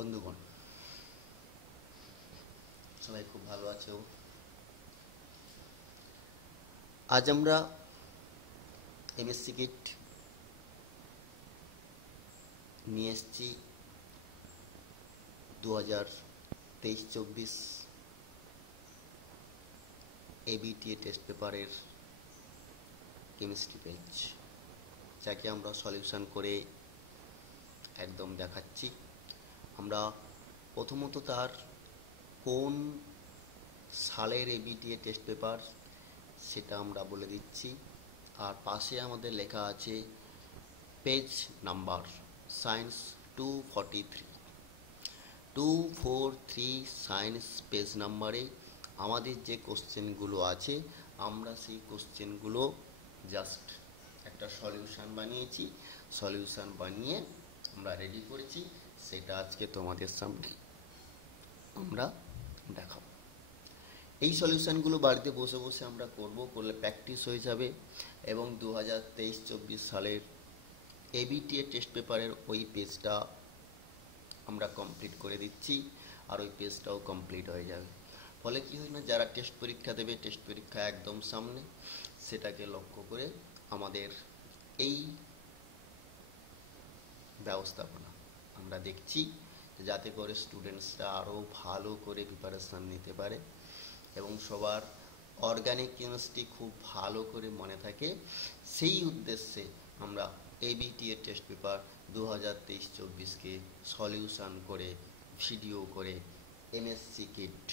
বন্ধুগণ, সবাই খুব ভালো আছো। আজ আমরা এমএসসি কিট নিয়ে এসেছি 2023-24 এবিটিএ টেস্ট পেপারের কেমিস্ট্রি পেজ, যাকে আমরা সলিউশন করে একদম দেখাচ্ছি। আমরা প্রথমত তার কোন সালের এবিটিএ টেস্ট পেপার সেটা আমরা বলে দিচ্ছি, আর পাশে আমাদের লেখা আছে page number science 243 science page নাম্বারে আমাদের যে কোশ্চেনগুলো আছে আমরা সেই কোশ্চেনগুলো জাস্ট একটা সলিউশন বানিয়েছি। সলিউশন বানিয়ে আমরা রেডি করেছি, সেটা আজকে তোমাদের সামনে আমরা দেখাবো। এই সলিউশনগুলো বাড়িতে বসে বসে আমরা করলে প্র্যাকটিস হয়ে যাবে, এবং 2023-24 সালের এবিটিএ টেস্ট পেপারের ওই পেজটা আমরা কমপ্লিট করে দিচ্ছি, আর ওই পেজটাও কমপ্লিট হয়ে যাবে। ফলে কি হয় না, যারা টেস্ট পরীক্ষা দেবে, টেস্ট পরীক্ষা একদম সামনে, সেটাকে লক্ষ্য করে আমাদের এই ব্যবস্থাপনা আমরা দেখছি, যাতে করে স্টুডেন্টসরা আরও ভালো করে প্রিপারেশান নিতে পারে এবং সবার অর্গানিক কেমিস্ট্রি খুব ভালো করে মনে থাকে। সেই উদ্দেশ্যে আমরা এবিটিএ টেস্ট পেপার 2023-24কে সলিউশন করে ভিডিও করে এমএসসি কিট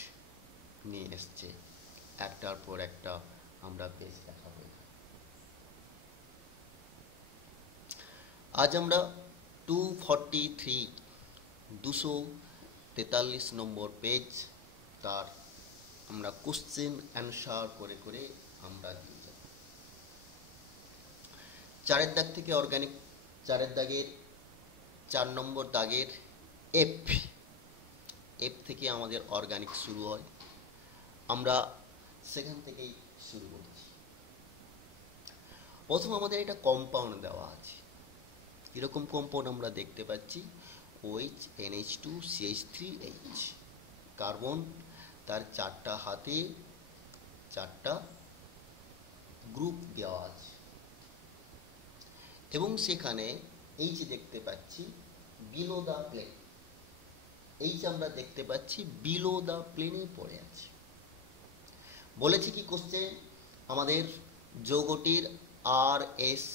নিয়ে এসছে। একটার পর একটা আমরা পেজ দেখাবো। আজ আমরা 243 নম্বর পেজ, তার আমরা কোশ্চেন অ্যান্সার করে করে আমরা দিয়ে যাব। 4 দাগ থেকে অর্গানিক, 4 নম্বর দাগের এফ থেকে আমাদের অর্গানিক শুরু হয়। আমরা সেখান থেকেই শুরু করছি। প্রথম আমাদের এটা কম্পাউন্ড দেওয়া আছে। এরকম কম্পাউন্ড আমরা দেখতে পাচ্ছি OH NH2 CH3H, কার্বন, তার 4টা হাতে 4টা গ্রুপ দেওয়া আছে, এবং সেখানে এই যে দেখতে পাচ্ছি বিলো দা প্লেন, এই যে আমরা দেখতে পাচ্ছি বিলো দা প্লেনে পড়ে আছে। বলেছি কি কোশ্চেন, আমাদের যৌগটির RS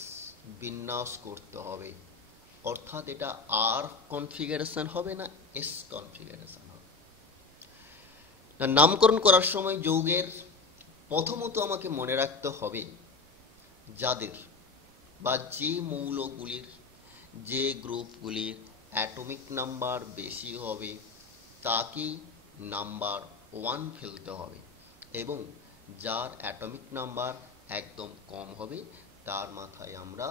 বিন্যাস করতে হবে, অর্থাৎ এটা R কনফিগারেশন হবে না S কনফিগারেশন হবে। নামকরণ করার সময় যৌগের প্রথমত আমাকে মনে রাখতে হবে যাদের বা যে মৌলগুলির, যে গ্রুপগুলির অ্যাটমিক নাম্বার বেশি হবে তাকে নাম্বার 1 ফেলতে হবে, এবং যার অ্যাটমিক নাম্বার একদম কম হবে তার মাথায় আমরা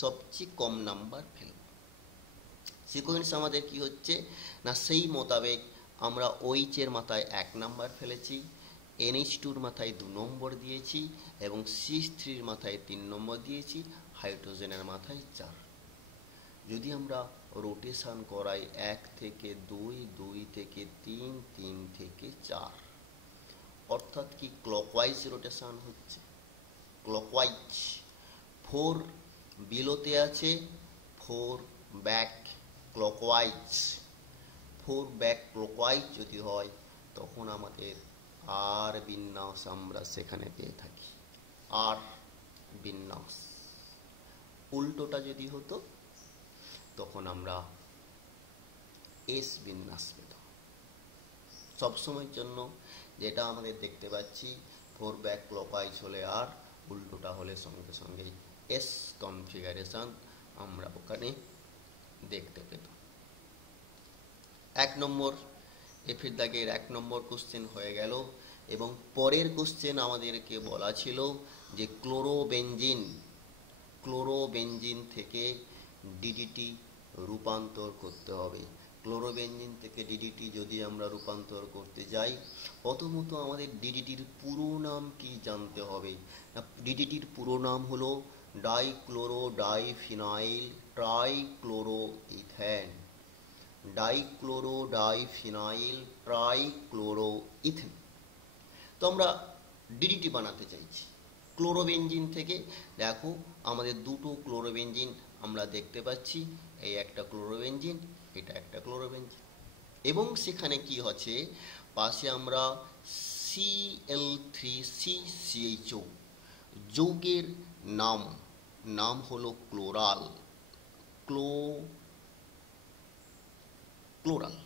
সবচেয়ে কম নাম্বার ফেলব। সিকোয়েন্স আমাদের কি হচ্ছে না, সেই মোতাবেক আমরা OH এর মাথায় 1 নাম্বার ফেলেছি, NH2-র মাথায় 2 নম্বর দিয়েছি, এবং CH3-র মাথায় 3 নম্বর দিয়েছি, হাইড্রোজেনের মাথায় 4। যদি আমরা রোটেশন করাই 1 থেকে 2, 2 থেকে 3, 3 থেকে 4, অর্থাৎ কি ক্লকওয়াইজ রোটেশন হচ্ছে। ক্লকওয়াইজ 4 বিলোতে আছে, 4 ব্যাক ক্লকওয়াইজ। 4 ব্যাক ক্লকওয়াইজ যদি হয় তখন আমাদের আর বিন্যাস আমরা সেখানে পেয়ে থাকি, আর বিন্যাস। উল্টোটা যদি হতো তখন আমরা এস বিন্যাস পেতাম। সবসময়ের জন্য যেটা আমাদের দেখতে পাচ্ছি 4 ব্যাক ক্লকওয়াইজ হলে আর, উল্টোটা হলে সঙ্গে সঙ্গেই এস কনফিগারেশন আমরা ওখানে দেখতে পেতাম। 1 নম্বর এফের দাগের 1 নম্বর কোশ্চেন হয়ে গেল, এবং পরের কোশ্চেন আমাদেরকে বলা ছিল যে ক্লোরোবেনজিন থেকে ডিডিটি রূপান্তর করতে হবে। ক্লোরোবেনজিন থেকে ডিডিটি যদি আমরা রূপান্তর করতে যাই, প্রথমত আমাদের ডিডিটির পুরো নাম কি জানতে হবে। ডিডিটির পুরো নাম হলো dichloro diphenyl trichloroethane. Dichloro diphenyl trichloroethane. তো আমরা ডিডিটি বানাতে চাইছি ক্লোরোবেনজিন থেকে। দেখো আমাদের দুটো ক্লোরোবেনজিন আমরা দেখতে পাচ্ছি, এই একটা ক্লোরোবেনজিন, এটা একটা ক্লোরোবেনজিন, এবং সেখানে কি হচ্ছে পাশে আমরা Cl3CCHO যৌগের নাম হলো ক্লোরাল। ক্লোরাল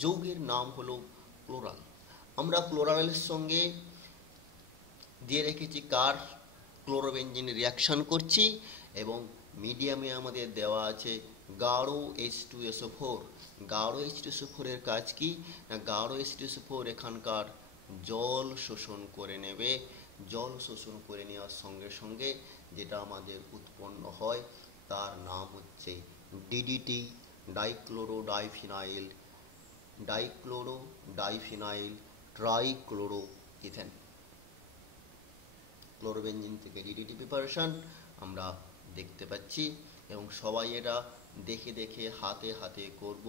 যৌগের নাম হলো ক্লোরাল। আমরা ক্লোরালের সঙ্গে দিয়ে রেখেছি কার ক্লোরোবেনজিন রিয়াকশন করছি, এবং মিডিয়ামে আমাদের দেওয়া আছে গাঢ় H2SO4। গাঢ় H2SO4 এর কাজ কি না, গাঢ় H2SO4 এখানকার জল শোষণ করে নেবে। জল শোষণ করে নেওয়ার সঙ্গে সঙ্গে যেটা আমাদের উৎপন্ন হয় তার নাম হচ্ছে ডিডিটি, ডাইক্লোরো ডাইফিনাইল ট্রাইক্লোরোইথেন। ক্লোরোবেনজিন থেকে ডিডিটি প্রিপারেশন আমরা দেখতে পাচ্ছি, এবং সবাই এটা দেখে দেখে হাতে হাতে করব,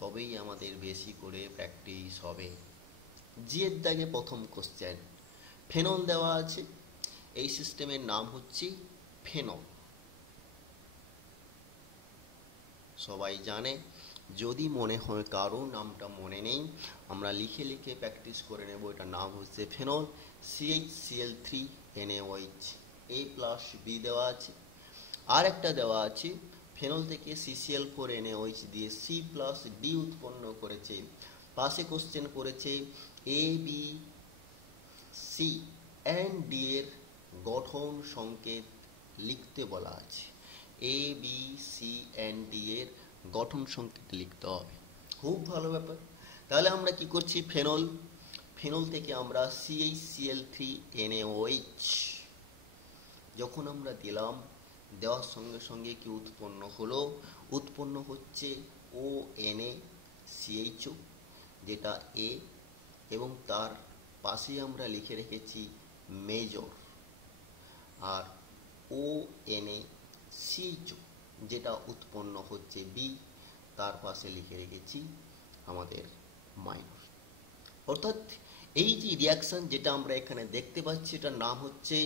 তবেই আমাদের বেশি করে প্র্যাকটিস হবে। জিএর দাগে প্রথম কোশ্চেন, ফেনল দেওয়া আছে, এই সিস্টেমের নাম হচ্ছে ফেনল। সবাই জানে, যদি মনে হয় কারো নামটা মনে নেই আমরা লিখে লিখে প্র্যাকটিস করে নেব। এটার নাম হচ্ছে ফেনল। CH-Cl3NaOH, A+B দেওয়া আছে। আর একটা দেওয়া আছে ফেনল থেকে CCl4NaOH দিয়ে C+D উৎপন্ন করেছে। পাশে কোশ্চেন করেছে ABC and D এর গঠন সংকেত লিখতে বলা আছে। ABC and D এর গঠন সংকেত লিখতে হবে, খুব ভালো ব্যাপার। তাহলে আমরা কি করছি, ফেনল থেকে আমরা CH-Cl3NaOH যখন আমরা দিলাম, দেওয়ার সঙ্গে সঙ্গে কি উৎপন্ন হলো, উৎপন্ন হচ্ছে ONaCHO যেটা A, এবং তার পাশে আমরা লিখে রেখেছি মেজর, আর ONaCHO যেটা উৎপন্ন হচ্ছে B, তার পাশে লিখে রেখেছি আমাদের মাইনর। অর্থাৎ এই যে রিয়াকশন যেটা আমরা এখানে দেখতে পাচ্ছি এটার নাম হচ্ছে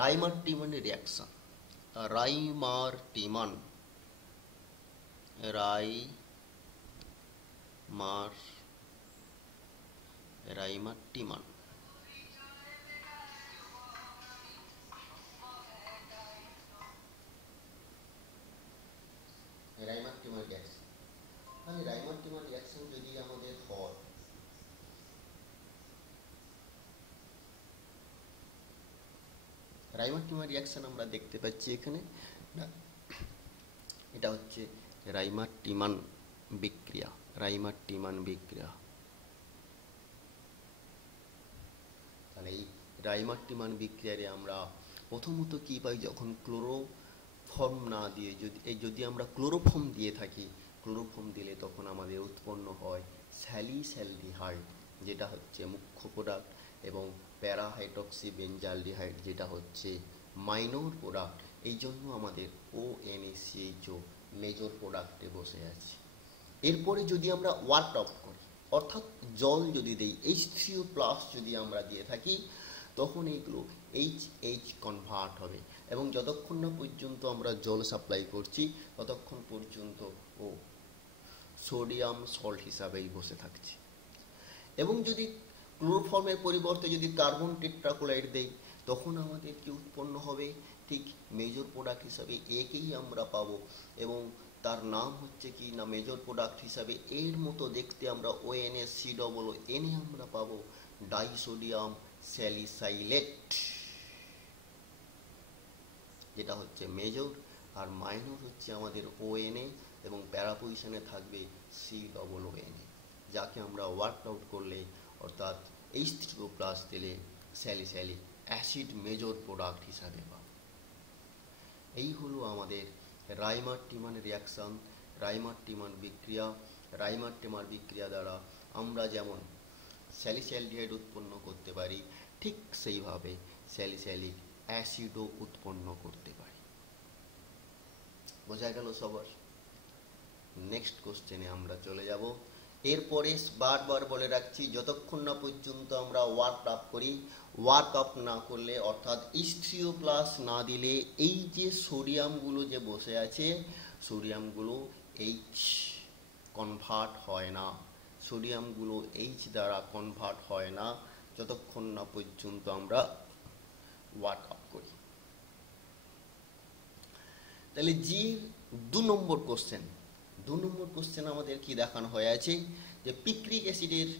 রাইমার-টিমান রিয়াকশন। রাইমার-টিমান রিয়াকশন। তাহলে রাইমার-টিমান রিয়াকশন যদি আমাদের হয়, রাইমার-টিমান রিয়াকশন আমরা দেখতে পাচ্ছি এখানে না, এটা হচ্ছে রাইমার-টিমান বিক্রিয়া। তাহলে এই রাইমার-টিমান বিক্রিয়ারে আমরা প্রথমত কি পাই, যখন ক্লোরোফর্ম না দিয়ে যদি আমরা ক্লোরোফর্ম দিয়ে থাকি, ক্লোরোফর্ম দিলে তখন আমাদের উৎপন্ন হয় স্যালিস্যালডিহাইড যেটা হচ্ছে মুখ্য প্রোডাক্ট, এবং প্যারাহাইড্রক্সি বেঞ্জালডিহাইড যেটা হচ্ছে মাইনর প্রোডাক্ট। এই জন্য আমাদের ONaCHO মেজর প্রোডাক্টে বসে আছে। এরপরে যদি আমরা ওয়ার্ক আউট করি, অর্থাৎ জল যদি দিই, H3O+ যদি আমরা দিয়ে থাকি, তখন এইগুলো HH কনভার্ট হবে, এবং যতক্ষণ না পর্যন্ত আমরা জল সাপ্লাই করছি ততক্ষণ পর্যন্ত ও সোডিয়াম সল্ট হিসাবেই বসে থাকছে। এবং যদি ক্লোরোফর্মের পরিবর্তে যদি কার্বন টেট্রাক্লোরাইড দেই, তখন আমাদের কি উৎপন্ন হবে, ঠিক মেজর প্রোডাক্ট হিসাবে একেই আমরা পাবো, এবং তার নাম হচ্ছে কি না, মেজর প্রোডাক্ট হিসাবে এর মতো দেখতে আমরা ONaCOO আমরা পাবো ডাইসোডিয়াম স্যালিসাইলেট, যেটা হচ্ছে মেজর, আর মাইনর হচ্ছে আমাদের ONA, এবং প্যারা পজিশনে থাকবে COONA, যাকে আমরা ওয়ার্ক আউট করলে অর্থাৎ H3O+ দিলে স্যালিসাইলিক অ্যাসিড মেজর প্রোডাক্ট হিসাবে পাবো। এই হলো আমাদের রাইমার-টিমান রিয়াকশন, রাইমার-টিমান বিক্রিয়া। রাইমার-টিমান বিক্রিয়া দ্বারা আমরা যেমন স্যালিস্যালডিহাইড উৎপন্ন করতে পারি, ঠিক সেইভাবে স্যালিসাইলিক অ্যাসিডও উৎপন্ন করতে পারি। বোঝা গেল সবার? নেক্সট কোশ্চেনে আমরা চলে যাব। এরপরে বারবার বলে রাখছি, যতক্ষণ না পর্যন্ত আমরা ওয়ার্ক আপ করি, ওয়ার্ক আপ না করলে অর্থাৎ H3O প্লাস না দিলে এই যে সোডিয়ামগুলো যে বসে আছে, সোডিয়ামগুলো H কনভার্ট হয় না, সোডিয়ামগুলো H দ্বারা কনভার্ট হয় না যতক্ষণ না পর্যন্ত আমরা ওয়ার্ক আপ করি। তাহলে জি 2 নম্বর কোশ্চেন আমাদের কি দেখানো হয়ে আছে, যে পিক্রিক অ্যাসিডের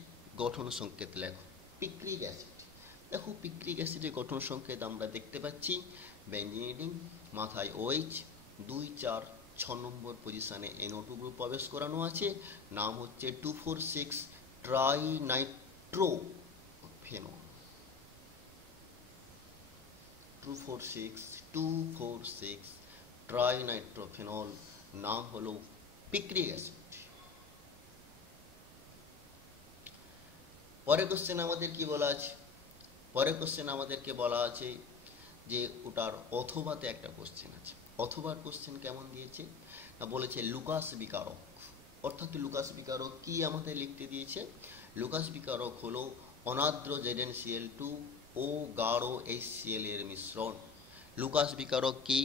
গঠন সংকেত লেখো। পিক্রিক অ্যাসিড, দেখো পিক্রিক অ্যাসিডের গঠন সংকেত আমরা দেখতে পাচ্ছি বেঞ্জিন রিং, মাথায় OH, 2, 4, 6 নম্বর পজিশনে NO2 গ্রুপ প্রবেশ করানো আছে, নাম হচ্ছে 2,4,6 ট্রাইনাইট্রোফেনল। 2,4,6 ট্রাইনাইট্রোফেনল, নাম হলো পিক্রিক অ্যাসিড। পরের কোশ্চেন আমাদের কি বলা আছে, পরের কোশ্চেন আমাদেরকে বলা আছে যে ওটার অথবাতে একটা কোশ্চেন আছে। অথবার কোশ্চেন কেমন দিয়েছে না, বলেছে লুকাস বিকারক, অর্থাৎ লুকাস বিকারক কি আমাদের লিখতে দিয়েছে। লুকাস বিকারক হলো অনার্দ্র ZnCl2 ও গাঢ় HCl এর মিশ্রণ। লুকাস বিকারক কি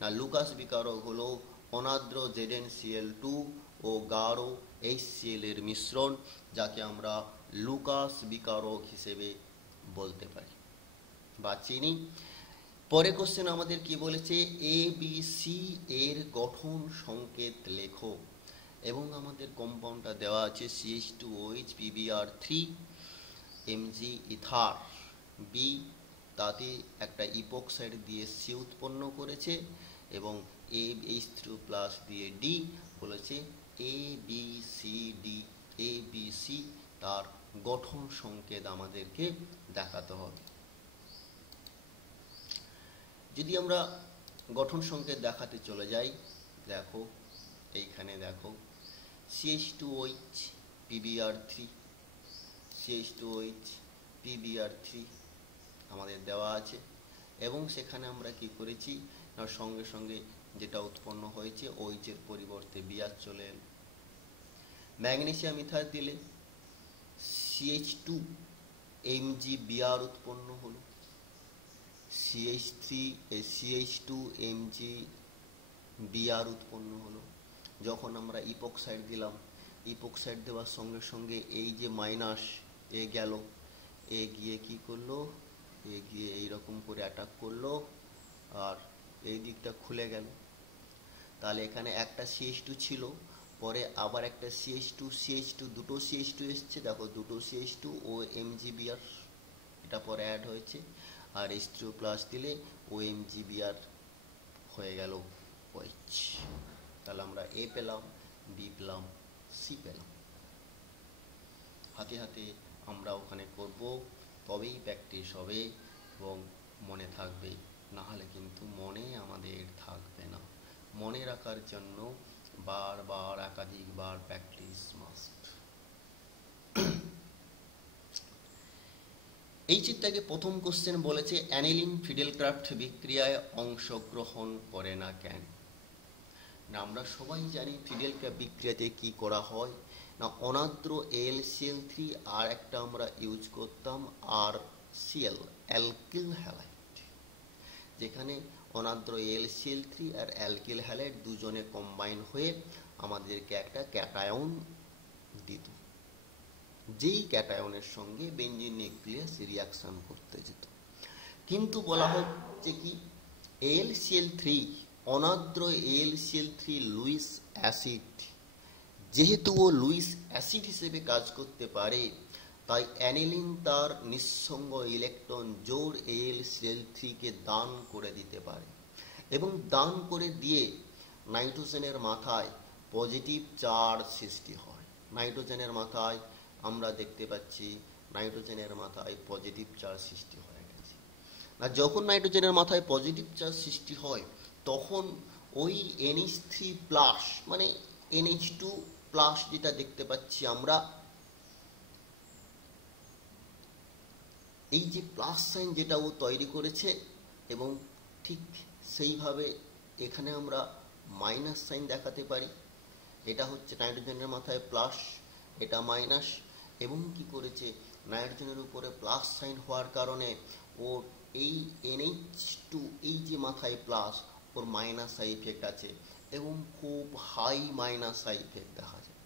না, লুকাস বিকারক হলো অনার্দ্র ZnCl2 ও গাঢ় HCl এর মিশ্রণ, যাকে আমরা লুকাস বিকারক হিসেবে বলতে পারি বা চিনি। পরে কোশ্চেন আমাদের কি বলেছে, ABC এর গঠন সংকেত লেখো, এবং আমাদের কম্পাউন্ডটা দেওয়া আছে CH2OH PbR3 Mg ether B, তাতে একটা ইপক্সাইড দিয়ে C উৎপন্ন করেছে এবং H3+ দিয়ে D বলেছে ABC, তার গঠন সংকেত আমাদেরকে দেখাতে হবে। যদি আমরা গঠন সংকেত দেখাতে চলে যাই, দেখো এইখানে দেখো CH2OH PbR3, CH2OH PbR3 আমাদের দেওয়া আছে, এবং সেখানে আমরা কি করেছি না, সঙ্গে সঙ্গে যেটা উৎপন্ন হয়েছে OH এর পরিবর্তে Br চলে এলো। ম্যাগনেসিয়াম ইথার দিলে CH2 Mg Br উৎপন্ন হলো, CH2 Mg Br উৎপন্ন হলো। যখন আমরা ইপক্সাইড দিলাম, ইপক্সাইড দেওয়ার সঙ্গে সঙ্গে এই যে মাইনাস এ গেল, এ গিয়ে কি করলো, এ গিয়ে এইরকম করে অ্যাটাক করলো আর এই দিকটা খুলে গেল। তাহলে এখানে একটা CH2 ছিল, পরে আবার একটা CH2 দুটো CH2 এসছে, দেখো দুটো CH2 ও Mg Br এটা পরে অ্যাড হয়েছে, আর H3+ দিলে ও Mg Br হয়ে গেল OH। তাহলে আমরা A পেলাম, B পেলাম, C পেলাম। হাতে হাতে আমরা ওখানে করব, তবেই প্র্যাকটিস হবে এবং মনে থাকবে, না হলে কিন্তু মনে আমাদের থাকবে না। মনে রাখার জন্য বারবার একাধিকবার প্র্যাকটিস মাস্ট। এই চিত্রটাকে প্রথম কোশ্চেন বলেছে অ্যানিলিন ফিডেলক্রাফট বিক্রিয়ায় অংশগ্রহণ করে না কেন। না আমরা সবাই জানি ফিডেলক্রাফট বিক্রিয়াতে কি করা হয় না, অনার্দ্র AlCl3 আর একটা আমরা ইউজ করতাম RCl, অ্যালকিল হ্যালাইড, যেখানে অনার্দ্র AlCl3 আর অ্যালকিল হ্যালাইড দুজনে কম্বাইন হয়ে আমাদেরকে একটা ক্যাটায়ন দিত, যেই ক্যাটায়নের সঙ্গে বেঞ্জিন নিউক্লিয়াস রিয়াকশন করতে যেত। কিন্তু বলা হচ্ছে কি AlCl3, অনার্দ্র AlCl3 লুইস অ্যাসিড, যেহেতু ও লুইস অ্যাসিড হিসেবে কাজ করতে পারে, তাই অ্যানিলিন তার নিঃসঙ্গ ইলেকট্রন জোড় AlCl3 কে দান করে দিতে পারে, এবং দান করে দিয়ে নাইট্রোজেনের মাথায় পজিটিভ চার্জ সৃষ্টি হয়। নাইট্রোজেনের মাথায় আমরা দেখতে পাচ্ছি নাইট্রোজেনের মাথায় পজিটিভ চার্জ সৃষ্টি হয়ে গেছে। আর যখন নাইট্রোজেনের মাথায় পজিটিভ চার্জ সৃষ্টি হয়, তখন ওই NH3+ মানে NH2+ যেটা দেখতে পাচ্ছি আমরা, এই যে প্লাস সাইন যেটা ও তৈরি করেছে, এবং ঠিক সেইভাবে এখানে আমরা মাইনাস সাইন দেখাতে পারি, এটা হচ্ছে নাইট্রোজেনের মাথায় প্লাস, এটা মাইনাস, এবং কি করেছে নাইট্রোজেনের উপরে প্লাস সাইন হওয়ার কারণে ওর এই NH2 এই যে মাথায় plus or minus I effect আছে এবং খুব হাই মাইনাস আই ইফেক্ট দেখা যায়।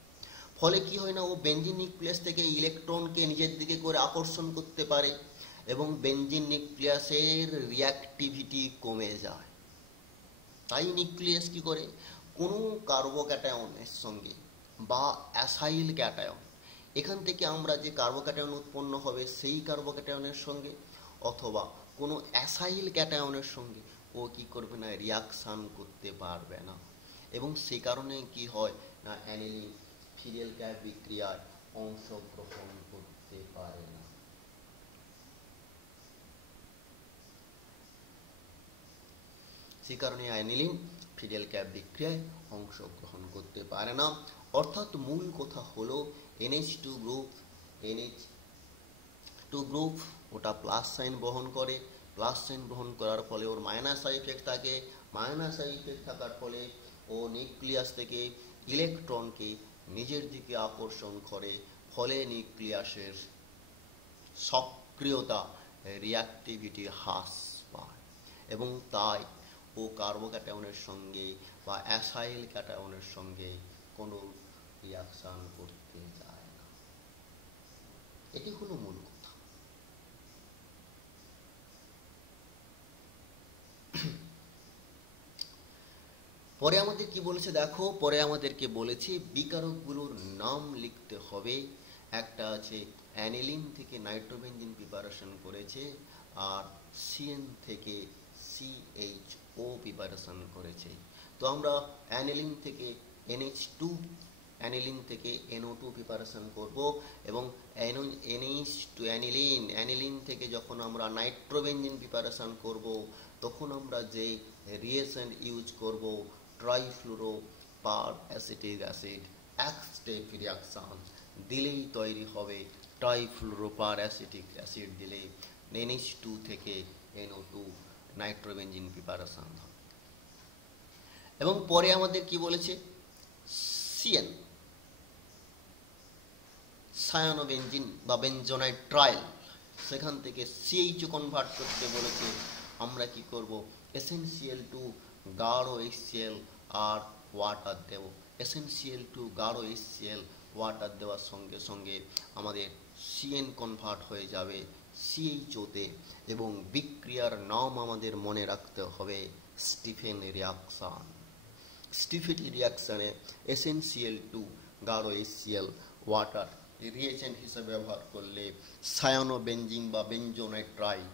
ফলে কি হয় না, ও বেঞ্জিন নিউক্লিয়াস থেকে ইলেকট্রনকে নিজের দিকে করে আকর্ষণ করতে পারে এবং বেঞ্জিন নিউক্লিয়াসের রিঅ্যাক্টিভিটি কমে যায়। তাই নিউক্লিয়াস কি করে, কোনো কার্বোক্যাটায়নের সঙ্গে বা অ্যাসাইল ক্যাটায়ন, এখান থেকে আমরা যে কার্বোক্যাটায়ন উৎপন্ন হবে সেই কার্বোক্যাটায়নের সঙ্গে অথবা কোনো অ্যাসাইল ক্যাটায়নের সঙ্গে ও কি করবে না, রিয়াকশান করতে পারবে না, এবং সে কারণে কি হয় না, অ্যানিলিন ফিডেল ক্যাপ বিক্রিয়ায় অংশগ্রহণ করতে পারে না। সে কারণে অ্যানিলিন ফিডেল ক্যাপ বিক্রিয়ায় অংশগ্রহণ করতে পারে না। অর্থাৎ মূল কথা হলো NH2 গ্রুপ ওটা প্লাস সাইন বহন করে, প্লাস সাইন বহন করার ফলে ওর মাইনাস আই ইফেক্ট থাকে, মাইনাস আই ইফেক্ট থাকার ফলে ও নিউক্লিয়াস থেকে ইলেকট্রনকে নিজের দিকে আকর্ষণ করে, ফলে নিউক্লিয়াসের সক্রিয়তা রিঅ্যাক্টিভিটি হ্রাস পায় এবং তাই ও কার্বোক্যাটায়নের সঙ্গে বা অ্যাসাইল ক্যাটায়নের সঙ্গে কোনো রিয়াকশান করতে যায় না। এটি হলো মূল কথা। পরে আমাদের কি বলেছে দেখো, পরে আমাদেরকে বলেছে বিকারকগুলোর নাম লিখতে হবে। একটা আছে অ্যানিলিন থেকে নাইট্রোবেনজিন প্রিপারেশন করেছে, আর CN থেকে CHO প্রিপারেশন করেছে। তো আমরা অ্যানিলিন থেকে NH2, অ্যানিলিন থেকে NO2 প্রিপারেশন করব, এবং NH2 অ্যানিলিন থেকে যখন আমরা নাইট্রোবেনজিন প্রিপারেশন করব তখন আমরা যে রিয়েজেন্ট ইউজ করব ট্রাইফ্লুরো পার অ্যাসিটিক অ্যাসিড, এক স্টেপ রিয়াকশান দিলেই তৈরি হবে ট্রাইফ্লুরো পার অ্যাসিটিক অ্যাসিড, দিলে NH2 থেকে NO2 নাইট্রোবেনজিন প্রিপারেশন হবে। এবং পরে আমাদের কি বলেছে, CN সায়ানোবেনজিন বা বেনজোনাইট্রাইল, সেখান থেকে CH কনভার্ট করতে বলেছে। আমরা কি করব, SnCl2 গাঢ় HCl আর ওয়াটার দেব। SnCl2 গাঢ় HCl ওয়াটার দেওয়ার সঙ্গে সঙ্গে আমাদের CN কনভার্ট হয়ে যাবে CHO-তে, এবং বিক্রিয়ার নাম আমাদের মনে রাখতে হবে স্টিফেন রিয়াকশান। স্টিফেন রিয়াকশানে SnCl2 গাঢ় HCl ওয়াটার রিয়েজেন্ট হিসেবে ব্যবহার করলে সায়ানোবেনজিন বা বেনজোনাইট্রাইল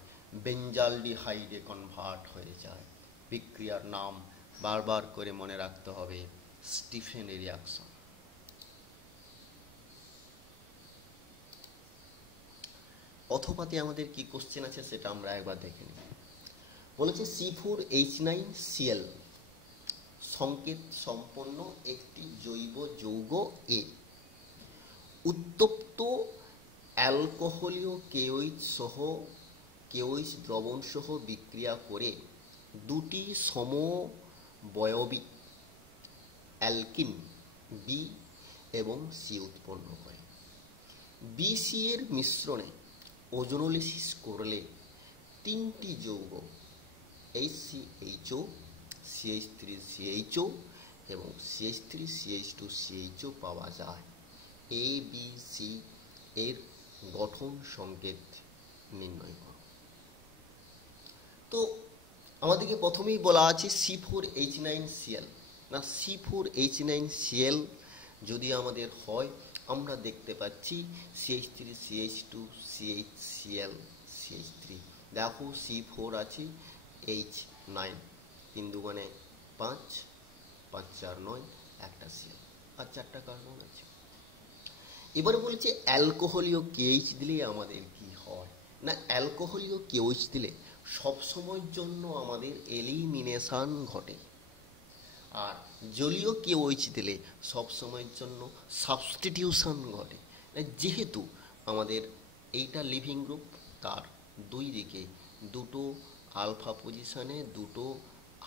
বেঞ্জালডিহাইডে কনভার্ট হয়ে যায়। বিক্রিয়ার নাম বারবার করে মনে রাখতে হবে স্টিফেন রিয়াকশন। অথবাতে আমাদের কি কোশ্চেন আছে সেটা আমরা একবার দেখে নিই। বলেছে C4H9Cl সংকেত সম্পন্ন একটি জৈব যৌগ A উত্তপ্ত অ্যালকোহলীয় কেওএইচ দ্রবণ সহ বিক্রিয়া করে দুটি সমবয়বী অ্যালকিন বি এবং সি উৎপন্ন করে। বিসি এর মিশ্রণে ওজোনোলিসিস করলে তিনটি যৌগ HCHO, CH3CHO এবং CH3CH2CHO পাওয়া যায়। ABC এর গঠন সংকেত নির্ণয় করো। তো আমাদেরকে প্রথমেই বলা আছে C4H9Cl, না C4H9Cl যদি আমাদের হয় আমরা দেখতে পাচ্ছি CH3CH2 CHCl CH3। দেখো C4 আছে, H9 কিন্তু মানে 5 5 4 9 একটা Cl আর 4টা কার্বন আছে। এবারে বলছে অ্যালকোহলীয় কেএইচ দিলে আমাদের কি হয়, না অ্যালকোহলীয় কেওএইচ দিলে সবসময়ের জন্য আমাদের এলিমিনেশন ঘটে, আর জলীয় কেওএইচ দিলে সবসময়ের জন্য সাবস্টিটিউশন ঘটে। যেহেতু আমাদের এইটা লিভিং গ্রুপ, তার দুই দিকে দুটো আলফা পজিশনে দুটো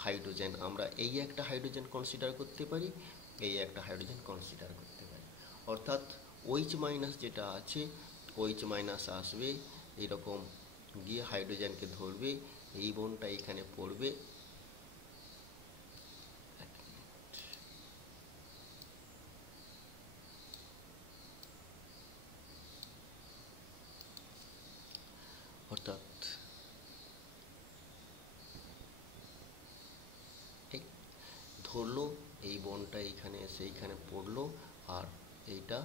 হাইড্রোজেন, আমরা এই একটা হাইড্রোজেন কনসিডার করতে পারি, এই একটা হাইড্রোজেন কনসিডার করতে পারি। অর্থাৎ OH মাইনাস যেটা আছে, OH মাইনাস আসবে এরকম গিয়ে হাইড্রোজেনকে ধরবে, এই বনটা এখানে পড়বে। অর্থাৎ ঠিক ধরলো, এই বনটা এইখানে এসে এইখানে পড়লো, আর এইটা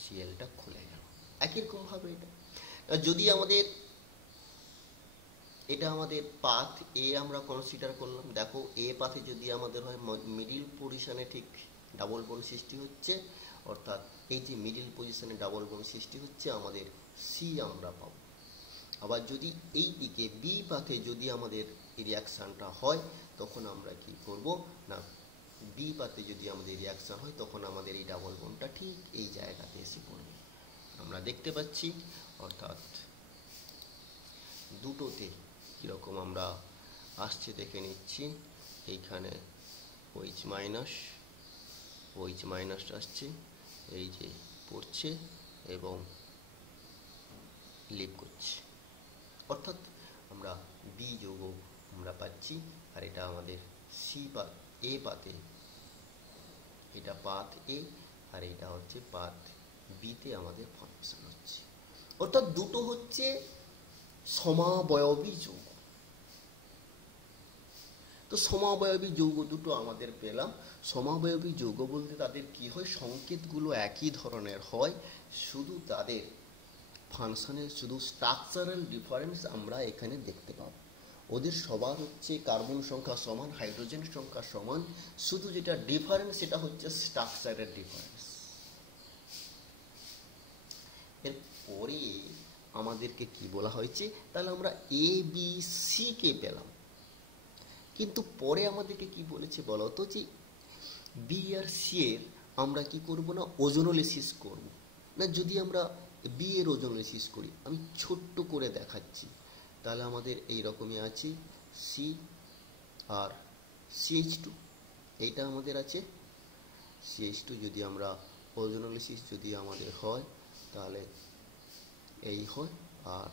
সিএলটা খুলে গেল। একই রকম ভাবে যদি আমাদের এটা আমাদের পাথ এ আমরা কনসিডার করলাম, দেখো এ পাথে যদি আমাদের হয় মিডিল পজিশনে ঠিক ডাবল বন্ড সৃষ্টি হচ্ছে, অর্থাৎ এই যে মিডিল পজিশনে ডাবল বন্ড সৃষ্টি হচ্ছে আমাদের সি আমরা পাবো। আবার যদি এই দিকে বি পাথে যদি আমাদের রিয়াকশানটা হয় তখন আমরা কি করব না, বি পাথে যদি আমাদের রিয়াকশান হয় তখন আমাদের এই ডাবল বন্ডটা ঠিক এই জায়গাতে এসে পড়বে, আমরা দেখতে পাচ্ছি। অর্থাৎ দুটোতে কীরকম আমরা আসছে দেখে নিচ্ছি। এইখানে OH মাইনাস আসছে, এই যে পড়ছে এবং লিভ করছে, অর্থাৎ আমরা বি যৌগ আমরা পাচ্ছি। আর এটা আমাদের সি পাথ এ পাথে, এটা পাথ এ আর এটা হচ্ছে পাথ বিতে আমাদের ফর্মেশন হচ্ছে। অর্থাৎ দুটো হচ্ছে সমাবয়বী যৌগ। তো সমাবয়বী যৌগ দুটো আমাদের পেলাম। সমাবয়বী যৌগ বলতে তাদের কি হয়, সংকেতগুলো একই ধরনের হয়, শুধু তাদের ফাংশনের শুধু স্ট্রাকচারাল ডিফারেন্স আমরা এখানে দেখতে পাব। ওদের সবার হচ্ছে কার্বন সংখ্যা সমান, হাইড্রোজেন সংখ্যা সমান, শুধু যেটা ডিফারেন্স সেটা হচ্ছে স্ট্রাকচারের ডিফারেন্স। এরপরে আমাদেরকে কি বলা হয়েছে, তাহলে আমরা এ বি সি কে পেলাম, কিন্তু পরে আমাদেরকে কি বলেছে বলতো, যে বি আর সি এর আমরা কি করব না, ওজোনোলিসিস করব না। যদি আমরা বি এর ওজোনোলিসিস করি, আমি ছোট্ট করে দেখাচ্ছি, তাহলে আমাদের এই রকমই আছে সি আর CH2, এইটা আমাদের আছে CH2। যদি আমরা ওজোনোলিসিস যদি আমাদের হয় তাহলে এই হয়, আর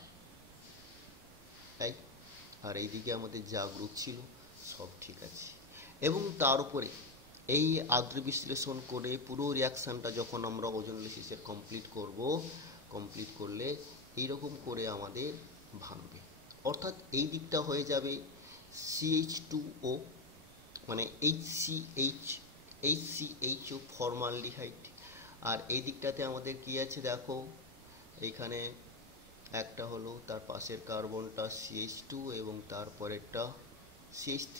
এই আর এইদিকে আমাদের যা গ্রুপ ছিল সব ঠিক আছে। এবং তার উপরে এই আদ্র বিশ্লেষণ করে পুরো রিয়াকশানটা যখন আমরা ওজোনোলিসিসের কমপ্লিট করলে এইরকম করে আমাদের ভাঙবে। অর্থাৎ এই দিকটা হয়ে যাবে CH2O, মানে HCHO ফর্মালডিহাইড। আর এই দিকটাতে আমাদের কি আছে দেখো, এইখানে একটা হলো তার পাশের কার্বনটা CH2 এবং তারপরেরটা CH3,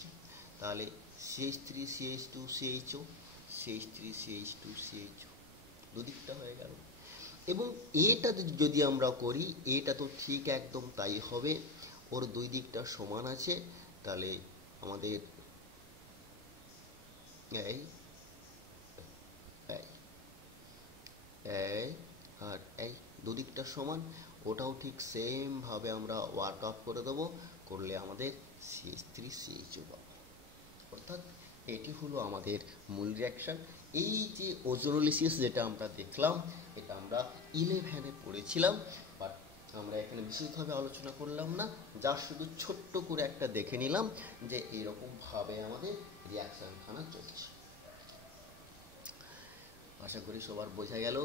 তাহলে CH3CH2CHO, CH3CH2CHO দুদিকটা হয়ে গেল। এবং এটা যদি আমরা করি, এটা তো ঠিক একদম তাই হবে, ওর দুই দিকটা সমান আছে, তাহলে আমাদের এই আর এই দুদিকটা সমান, ওটাও ঠিক সেম ভাবে আমরা ওয়ার্ক আপ করে দেবো, করলে আমাদের CH3CHO পাবো। অর্থাৎ এটি হলো আমাদের মূল রিয়াকশন। এই যে ওজোনোলিসিস যেটা আমরা দেখলাম, এটা আমরা 11-এ পড়েছিলাম, বাট আমরা এখানে বিশেষভাবে আলোচনা করলাম না, যা শুধু ছোট্ট করে একটা দেখে নিলাম যে এইরকম ভাবে আমাদের রিয়াকশনখানা চলছে। আশা করি সবার বোঝা গেল।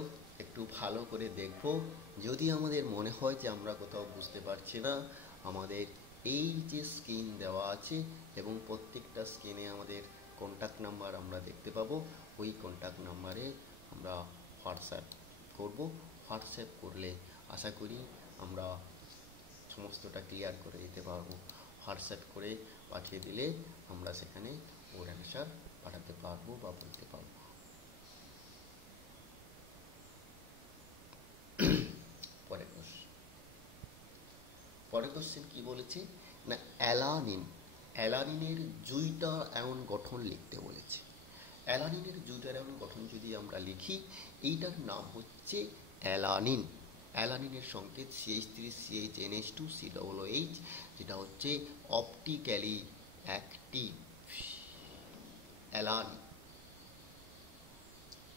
একটু ভালো করে দেখব, যদি আমাদের মনে হয় যে আমরা কোথাও বুঝতে পারছি না, আমাদের এই যে স্ক্রিন দেওয়া আছে এবং প্রত্যেকটা স্ক্রিনে আমাদের কন্ট্যাক্ট নাম্বার আমরা দেখতে পাবো, ওই কন্ট্যাক্ট নাম্বারে আমরা হোয়াটসঅ্যাপ করব। হোয়াটসঅ্যাপ করলে আশা করি আমরা সমস্তটা ক্লিয়ার করে দিতে পারবো। হোয়াটসঅ্যাপ করে পাঠিয়ে দিলে আমরা সেখানে ওর অ্যান্সার পাঠাতে পারবো বা বলতে পারবো। পরের কোশ্চেন কি বলেছে না, অ্যালানিনের জুইটার আয়ন গঠন লিখতে বলেছে। অ্যালানিনের জুইটার আয়ন গঠন যদি আমরা লিখি, এইটার নাম হচ্ছে অ্যালানিন। অ্যালানিনের সংকেত CH3CHNH2COOH, যেটা হচ্ছে optically active. Alanine,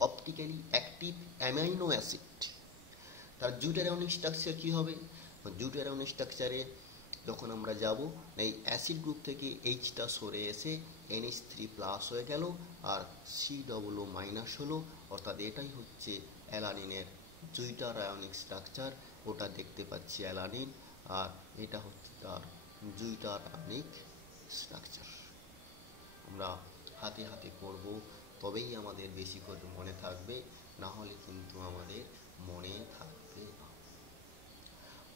optically active amino acid. তার জুট-অ্যারোনিক স্ট্রাকচার কী হবে? জুট-অ্যারোনিক স্ট্রাকচারে যখন আমরা যাব, এই অ্যাসিড গ্রুপ থেকে এইচটা সরে এসে NH3+ হয়ে গেল, আর COO- হলো, অর্থাৎ এটাই হচ্ছে অ্যালানিনের জুইটার আয়নিক স্ট্রাকচার। ওটা দেখতে পাচ্ছি অ্যালানিন, আর এটা হচ্ছে তার জুইটার আয়নিক স্ট্রাকচার। আমরা হাতে হাতে করব, তবেই আমাদের বেশি করে মনে থাকবে, না হলে কিন্তু আমাদের মনে থাকবে না।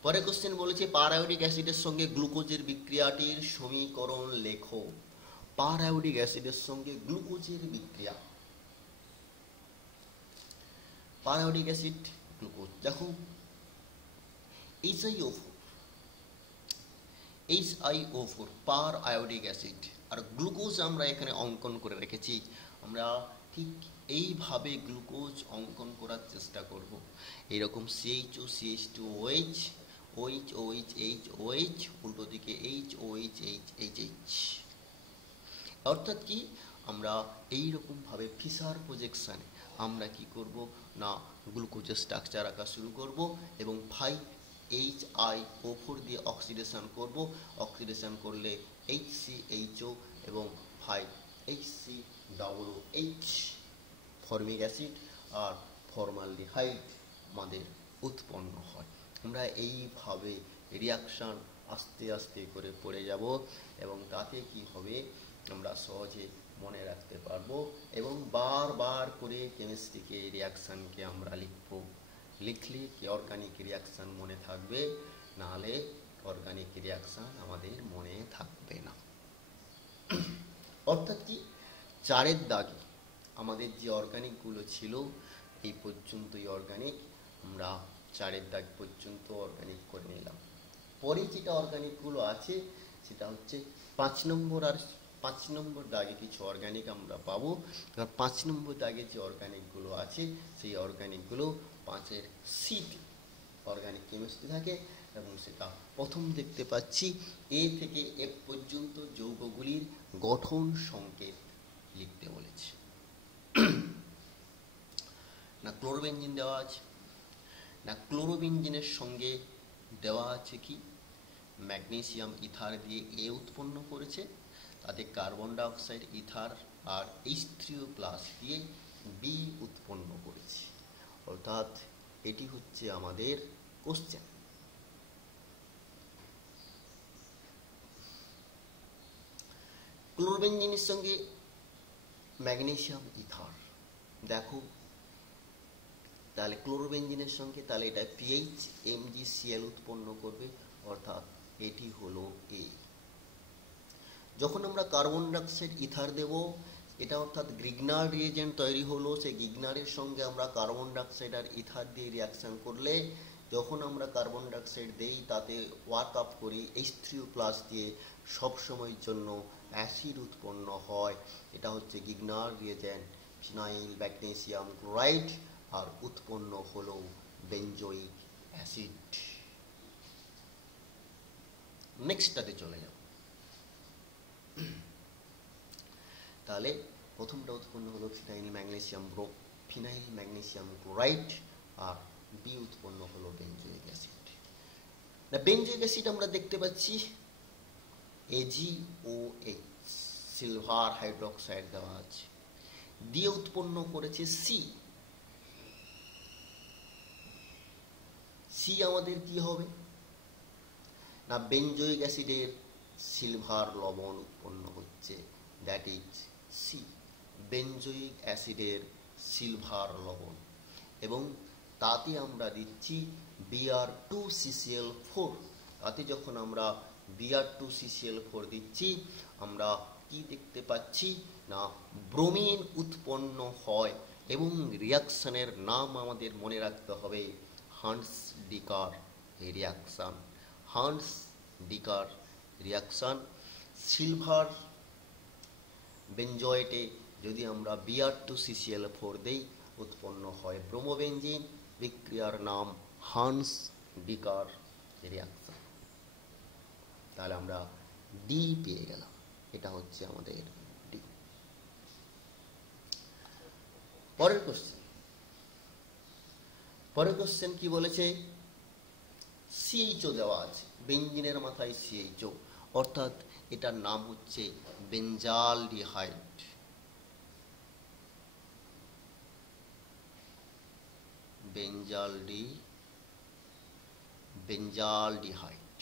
পরে কোশ্চেন বলেছে পার-আয়োডিক অ্যাসিডের সঙ্গে গ্লুকোজের বিক্রিয়াটির সমীকরণ লেখো। পার-আয়োডিক অ্যাসিডের সঙ্গে গ্লুকোজের বিক্রিয়া, পার-আয়োডিক অ্যাসিড গ্লুকোজ, দেখো HiO4 পার আয়োডিক অ্যাসিড, আর গ্লুকোজ আমরা এখানে অঙ্কন করে রেখেছি। আমরা ঠিক এইভাবে গ্লুকোজ অঙ্কন করার চেষ্টা করব। এরকম CHO CH2OH OH OH H OH, উল্টো দিকে HOH H H H, অর্থাৎ কি আমরা এইরকমভাবে ফিশার প্রজেকশানে আমরা কি করব না গ্লুকোজের স্ট্রাকচার আঁকা শুরু করব, এবং 5HiO4 দিয়ে অক্সিডেশন করব। অক্সিডেশন করলে HCHO এবং 5HCOOH ফর্মিক অ্যাসিড আর ফর্মালডিহাইড আমাদের উৎপন্ন হয়। আমরা এইভাবে রিয়াকশান আস্তে আস্তে করে পড়ে যাব, এবং তাতে কি হবে আমরা সহজে মনে রাখতে পারবো, এবং বারবার করে কেমিস্ট্রিকে রিয়াকশানকে আমরা লিখব। লিখলে কি অর্গানিক রিয়াকশান মনে থাকবে, নাহলে অর্গানিক রিয়াকশান আমাদের মনে থাকবে না। অর্থাৎ কি 4-এর দাগে আমাদের যে অর্গানিকগুলো ছিল এই পর্যন্তই অর্গানিক, আমরা 4-এর দাগ পর্যন্ত অর্গানিক করে নিলাম। পরে যেটা অর্গানিকগুলো আছে সেটা হচ্ছে 5 নম্বর, আর 5 নম্বর দাগে কিছু অর্গানিক আমরা পাবো। আর 5 নম্বর দাগে যে অর্গানিকগুলো আছে সেই অর্গানিকগুলো 5-এর সিতে অর্গানিক কেমিস্ট্রি থাকে, এবং সেটা প্রথম দেখতে পাচ্ছি A থেকে F পর্যন্ত যৌগগুলির গঠন সংকেত লিখতে বলেছে। না ক্লোরোবেনজিন দেওয়া আছে, না ক্লোরোবেনজিনের সঙ্গে দেওয়া আছে কি ম্যাগনেসিয়াম ইথার দিয়ে A উৎপন্ন করেছে, তাতে কার্বন ডাইঅক্সাইড ইথার আর H3O+ দিয়ে B উৎপন্ন করেছে। অর্থাৎ এটি হচ্ছে আমাদের কোশ্চেন। ক্লোরোবেনজিনের সঙ্গে ম্যাগনেসিয়াম ইথার, দেখো তাহলে ক্লোরোবেনজিনের সঙ্গে তাহলে এটা PHMgCl উৎপন্ন করবে, অর্থাৎ এটি হলো A। যখন আমরা কার্বন ডাইঅক্সাইড ইথার দেব, এটা অর্থাৎ গ্রিগনার রিয়েজেন্ট তৈরি হলো, সেই গ্রিগনারের সঙ্গে আমরা কার্বন ডাইঅক্সাইড আর ইথার দিয়ে রিয়াকশান করলে, যখন আমরা কার্বন ডাইঅক্সাইড দেই তাতে ওয়ার্ক আপ করি H3O+ দিয়ে, সবসময়ের জন্য অ্যাসিড উৎপন্ন হয়। এটা হচ্ছে Grignard reagent phenyl magnesium chloride, আর উৎপন্ন হলো বেঞ্জোইক অ্যাসিড। নেক্সটটাতে চলে যাব। তাহলে প্রথমটা উৎপন্ন হলো ফিনাইল ম্যাগনেসিয়াম ক্লোরাইড, আর বি উৎপন্ন হলো বেঞ্জোইক অ্যাসিড। না বেঞ্জোইক অ্যাসিড আমরা দেখতে পাচ্ছি AgOH সিলভার হাইড্রোক্সাইড দেওয়া আছে, দিয়ে উৎপন্ন করেছে সি আমাদের কি হবে না বেঞ্জোইক অ্যাসিডের সিলভার লবণ উৎপন্ন হচ্ছে, দ্যাট ইজ সি, বেঞ্জোইক অ্যাসিডের সিলভার লবণ, এবং তাতে আমরা দিচ্ছি Br2CCl4। তাতে যখন আমরা Br2CCl4 দিচ্ছি, আমরা কি দেখতে পাচ্ছি না ব্রোমিন উৎপন্ন হয়, এবং রিয়াকশানের নাম আমাদের মনে রাখতে হবে হান্টস-ডিকার রিয়াকশান। হান্টস-ডিকার রিয়াকশান, সিলভার বেঞ্জয়েটে যদি আমরা Br2CCl4 দেই উৎপন্ন হয় ব্রোমোবেনজিন, বিক্রিয়ার নাম হান্টস-ডিকার রিয়াকশান। তাহলে আমরা ডি পেয়ে গেলাম, এটা হচ্ছে আমাদের ডি। পরের কোশ্চেন কি বলেছে, সিএইচও দেওয়া আছে, বেঞ্জিনের মাথায় সিএইচও, অর্থাৎ এটার নাম হচ্ছে বেঞ্জালডিহাইড। বেঞ্জালডিহাইড।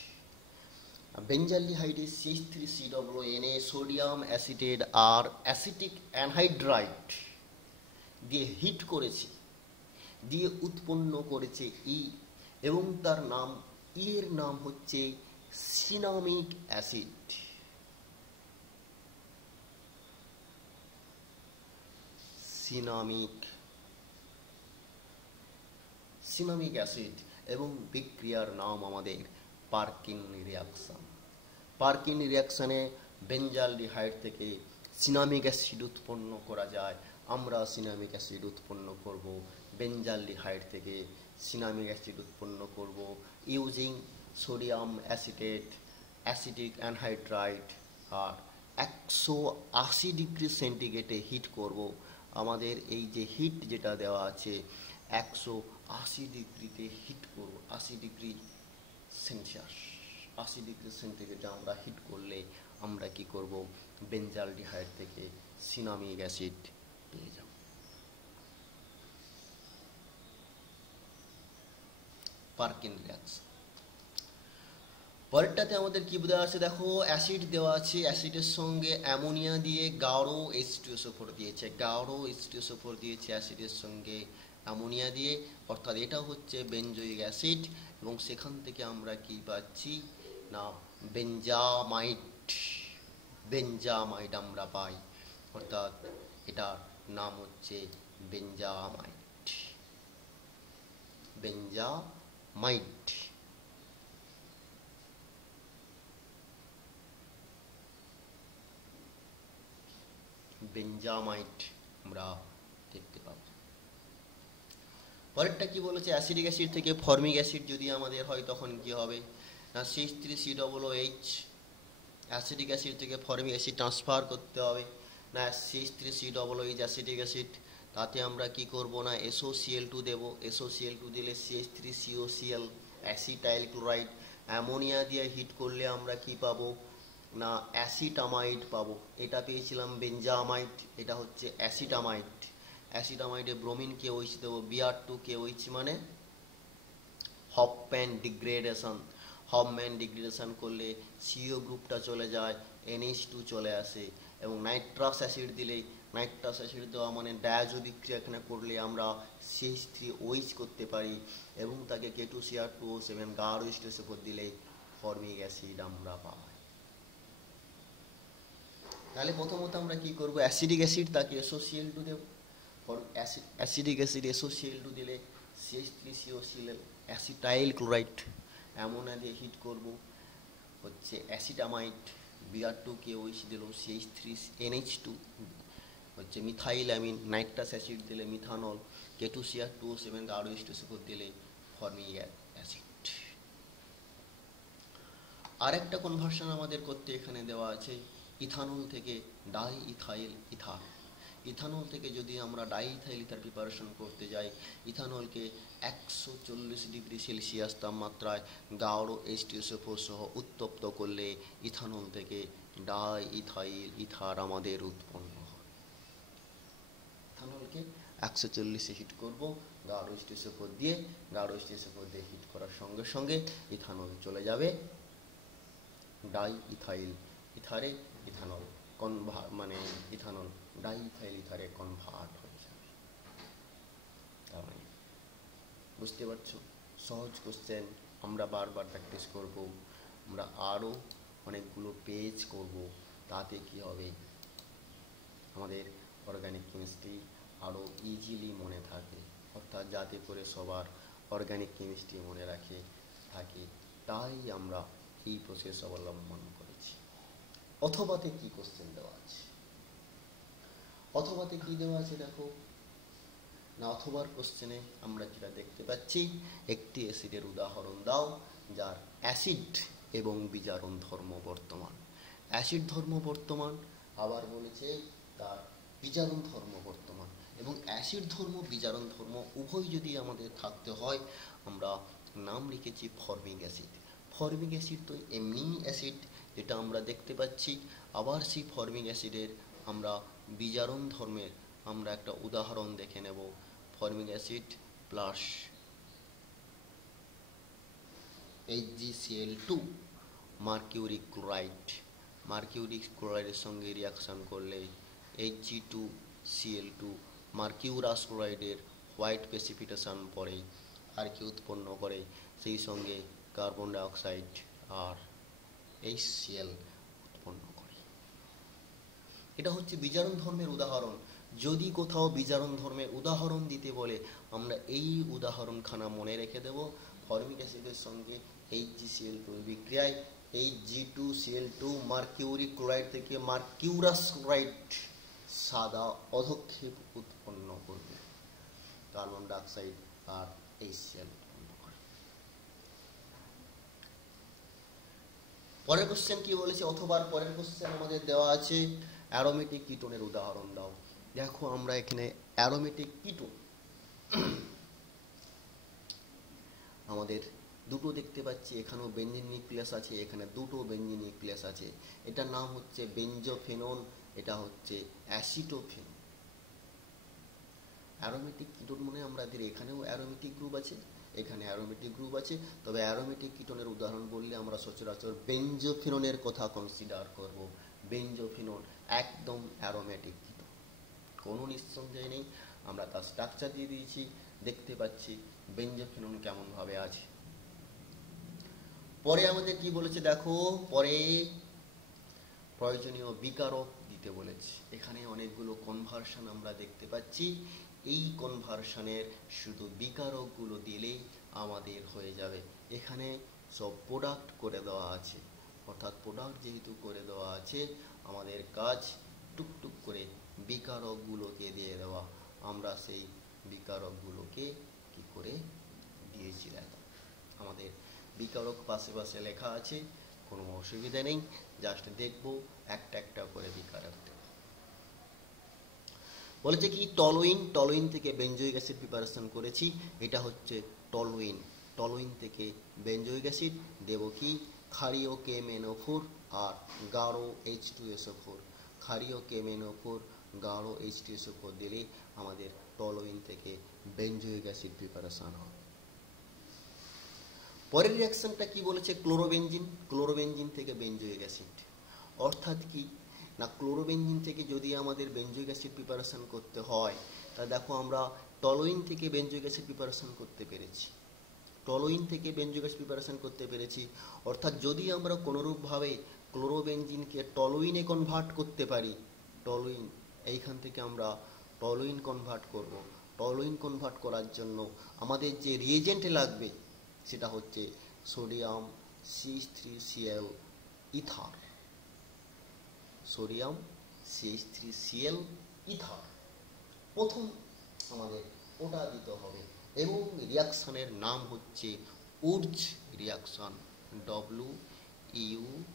বেঞ্জালডিহাইডে CH3COONA সোডিয়াম অ্যাসিটেট আর অ্যাসিটিক অ্যানহাইড্রাইড দিয়ে হিট করেছে, দিয়ে উৎপন্ন করেছে ই, এবং তার নাম, এর নাম হচ্ছে সিনামিক অ্যাসিড। সিনামিক অ্যাসিড, এবং বিক্রিয়ার নাম আমাদের পারকিন রিয়াকশন। পারকিন রিয়াকশনে বেঞ্জালডিহাইড থেকে সিনামিক অ্যাসিড উৎপন্ন করা যায়। আমরা সিনামিক অ্যাসিড উৎপন্ন করব, বেঞ্জালডিহাইড থেকে সিনামিক অ্যাসিড উৎপন্ন করব using sodium acetate, acetic anhydride, আর 180 ডিগ্রি সেন্টিগ্রেডে হিট করব। আমাদের এই যে হিট যেটা দেওয়া আছে 180 ডিগ্রিতে হিট করব, 80 ডিগ্রি সেলসিয়াস, 80 ডিগ্রি সেন্টিগ্রেডে আমরা হিট করলে আমরা কি করব, বেঞ্জালডিহাইড থেকে সিনামিক অ্যাসিড পেয়ে যাব। পারকিন রিয়াকশন। পরেরটাতে আমাদের কি দেওয়া আছে দেখো, অ্যাসিড দেওয়া আছে, অ্যাসিডের সঙ্গে অ্যামোনিয়া দিয়ে গাঢ় H2SO4 দিয়েছে, গাঢ় H2SO4 দিয়েছে অ্যাসিডের সঙ্গে অ্যামোনিয়া দিয়ে, অর্থাৎ এটা হচ্ছে বেঞ্জোইক অ্যাসিড, এবং সেখান থেকে আমরা কি পাচ্ছি না বেঞ্জামাইড আমরা পাই, অর্থাৎ এটার নাম হচ্ছে বেঞ্জামাইড। বেঞ্জামাইড আমরা দেখতে পাবো। পরেরটা কি বলেছে, অ্যাসিডিক অ্যাসিড থেকে ফর্মিক অ্যাসিড যদি আমাদের হয় তখন কি হবে না, CH3COOH, অ্যাসিডিক অ্যাসিড থেকে ফর্মিক অ্যাসিড ট্রান্সফার করতে হবে না, CH3COOH অ্যাসিডিক অ্যাসিড, তাতে আমরা কি করব না SOCl2 দেব, SOCl2 দিলে CH3COCl অ্যাসিটাইল ক্লোরাইড, অ্যামোনিয়া দিয়ে হিট করলে আমরা কি পাবো না অ্যাসিটামাইড পাবো, এটা পেয়েছিলাম বেঞ্জামাইড, এটা হচ্ছে অ্যাসিটামাইড। অ্যাসিটামাইডে ব্রোমিন KOH দেবো, Br2KOH মানে হফম্যান ডিগ্রেডেশন করলে CO গ্রুপটা চলে যায়, NH2 চলে আসে, এবং নাইট্রাস অ্যাসিড দিলে, নাইট্রাস অ্যাসিড দেওয়া মানে ডায়াজো বিক্রিয়া এখানে করলে আমরা CH3OH করতে পারি, এবং তাকে K2Cr2O7 গাঢ় H2SO4 দিলে ফর্মিক অ্যাসিড আমরা পাই। তাহলে প্রথমত আমরা কি করব, অ্যাসিডিক অ্যাসিড তাকে SOCl2 দেব, অ্যাসিডিক অ্যাসিড SOCl2 দিলে CH3COCl অ্যাসিটাইল ক্লোরাইড, অ্যামোনিয়া দিয়ে হিট করব হচ্ছে অ্যাসিটামাইড, Br2KOH দিল CH3NH2 হচ্ছে মিথাইল অ্যামিন, নাইট্রাস অ্যাসিড দিলে মিথানল, K2Cr2O7 গাঢ় H2SO4 দিলে ফর্মিক অ্যাসিড। আরেকটা কনভার্সন আমাদের করতে এখানে দেওয়া আছে, ইথানল থেকে ডাইইথাইল ইথার। ইথানল থেকে যদি আমরা ডাইইথাইল ইথার প্রিপারেশন করতে যাই, ইথানলকে 140 ডিগ্রি সেলসিয়াস তাপমাত্রায় গাঢ় H2SO4 সহ উত্তপ্ত করলে ইথানল থেকে ডাইইথাইল ইথার আমাদের উৎপন্ন হয়। ইথানলকে 140-এ হিট করব গাঢ় H2SO4 দিয়ে, গাঢ় H2SO4 দিয়ে হিট করার সঙ্গে সঙ্গে ইথানল চলে যাবে ডাইইথাইল ইথারে, ইথানল মানে ইথানল ডাইইথাইল ইথারে কনভার্ট হয়ে যাবে। তার মানে বুঝতে পারছো, সহজ কোশ্চেন, আমরা বারবার প্র্যাকটিস করব, আমরা আরও অনেকগুলো পেজ করব, তাতে কি হবে আমাদের অর্গানিক কেমিস্ট্রি আরও ইজিলি মনে থাকে, অর্থাৎ যাতে করে সবার অর্গানিক কেমিস্ট্রি মনে রাখে থাকে, তাই আমরা এই প্রসেস অবলম্বন করেছি। অথবাতে কি কোশ্চেন দেওয়া আছে, অথবাতে কি দেওয়া আছে দেখো না, অথবার কোশ্চেনে আমরা যেটা দেখতে পাচ্ছি, একটি অ্যাসিডের উদাহরণ দাও যার অ্যাসিড এবং বিজারণ ধর্ম বর্তমান। অ্যাসিড ধর্ম বর্তমান, আবার বলেছে তার বিজারণ ধর্ম বর্তমান। এবং অ্যাসিড ধর্ম বিজারণ ধর্ম উভয় যদি আমাদের থাকতে হয়, আমরা নাম লিখেছি ফর্মিক অ্যাসিড। ফর্মিক অ্যাসিড তো এমনি অ্যাসিড যেটা আমরা দেখতে পাচ্ছি। আবার সেই ফর্মিক অ্যাসিডের আমরা বিজারণ ধর্মের আমরা একটা উদাহরণ দেখে নেব। Formic acid plus HgCl2 mercuric chloride, mercuric ক্লোরাইডের সঙ্গে রিয়াকশান করলে Hg2Cl2 মার্কিউরাস ক্লোরাইডের হোয়াইট প্রেসিপিটেশন পরে আর কি উৎপন্ন করে, সেই সঙ্গে কার্বন ডাইঅক্সাইড আর HCl উৎপন্ন করে। এটা হচ্ছে বিজারণ ধর্মের উদাহরণ। যদি কোথাও বিজারণ ধর্মের উদাহরণ দিতে বলে, আমরা এই উদাহরণখানা মনে রেখে দেব। ফর্মিক অ্যাসিডের সঙ্গে HgCl2 বিক্রিয়ায় Hg2Cl2 মার্কিউরিক ক্লোরাইড থেকে মার্কিউরাস ক্লোরাইড সাদা অধক্ষেপ উৎপন্ন করবে, কার্বন ডাইঅক্সাইড আর HCl উৎপন্ন করে। পরের কোশ্চেন কি বলেছে, অথবা পরের কোশ্চেন আমাদের দেওয়া আছে অ্যারোমেটিক কিটোনের উদাহরণ দাও। দেখো আমরা এখানে অ্যারোমেটিক কিটোন আমাদের দুটো দেখতে পাচ্ছি। এখানেও বেঞ্জিন নিউক্লিয়াস আছে, এখানে দুটো বেঞ্জিন নিউক্লিয়াস আছে। এটার নাম হচ্ছে বেঞ্জোফেনন, এটা হচ্ছে অ্যাসিটোফেনন। অ্যারোমেটিক কিটোন মানে আমাদের এখানেও অ্যারোমেটিক গ্রুপ আছে, এখানে অ্যারোমেটিক গ্রুপ আছে। তবে অ্যারোমেটিক কিটোনের উদাহরণ বললে আমরা সচরাচর বেঞ্জোফেননের কথা কনসিডার করব। বেঞ্জোফেনন একদম অ্যারোমেটিক কিটোন, কোনো নিঃসন্দেহ নেই। আমরা তার স্ট্রাকচার দিয়ে দিয়েছি, দেখতে পাচ্ছি বেঞ্জোফেনন কেমন ভাবে আছে। পরে আমাদের কি বলেছে দেখো, পরে প্রয়োজনীয় বিকারক দিতে বলেছে। এখানে অনেকগুলো কনভার্সন আমরা দেখতে পাচ্ছি। এই কনভার্সনের শুধু বিকারকগুলো দিলেই আমাদের হয়ে যাবে। এখানে সব প্রোডাক্ট করে দেওয়া আছে, অর্থাৎ প্রোডাক্ট যেহেতু করে দেওয়া আছে, আমাদের কাজ টুকটুক করে বিকারকগুলোকে দিয়ে দেওয়া। আমরা সেই বিকারকগুলোকে কি করে দিয়েছি দেখো, আমাদের বিকারক পাশে পাশে লেখা আছে, কোনো অসুবিধা নেই। জাস্ট দেখবো একটা একটা করে বিকারক দেব। বলেছে কি টলুইন, টলুইন থেকে বেঞ্জোইক অ্যাসিড প্রিপারেশন করেছি। এটা হচ্ছে টলুইন, টলুইন থেকে বেঞ্জোইক অ্যাসিড দেব কি ক্ষারীয় KMnO4 আর গাঢ় H2SO4। ক্ষারীয় KMnO4 গাঢ় H2SO4 দিলে আমাদের টলুইন থেকে বেঞ্জোইক অ্যাসিড প্রিপারেশন হবে। পরের রিয়াকশনটা কি বলেছে, ক্লোরোবেনজিন, ক্লোরোবেনজিন থেকে বেঞ্জোইক অ্যাসিড। অর্থাৎ কি না, ক্লোরোবেনজিন থেকে যদি আমাদের বেঞ্জোইক অ্যাসিড প্রিপারেশন করতে হয়, তা দেখো আমরা টলুইন থেকে বেঞ্জোইক অ্যাসিড প্রিপারেশন করতে পেরেছি, টলুইন থেকে বেঞ্জোইক অ্যাসিড প্রিপারেশন করতে পেরেছি। অর্থাৎ যদি আমরা কোনোরূপভাবে ক্লোরোবেনজিনকে টলুইনে কনভার্ট করতে পারি, টলুইন এইখান থেকে আমরা টলুইন কনভার্ট করব। টলুইন কনভার্ট করার জন্য আমাদের যে রিয়েজেন্ট লাগবে সেটা হচ্ছে sodium CH3Cl ether, sodium CH3Cl ether প্রথম আমাদের ওটা দিতে হবে। এবং রিয়াকশনের নাম হচ্ছে উর্জ রিয়াকশন, WURTZ,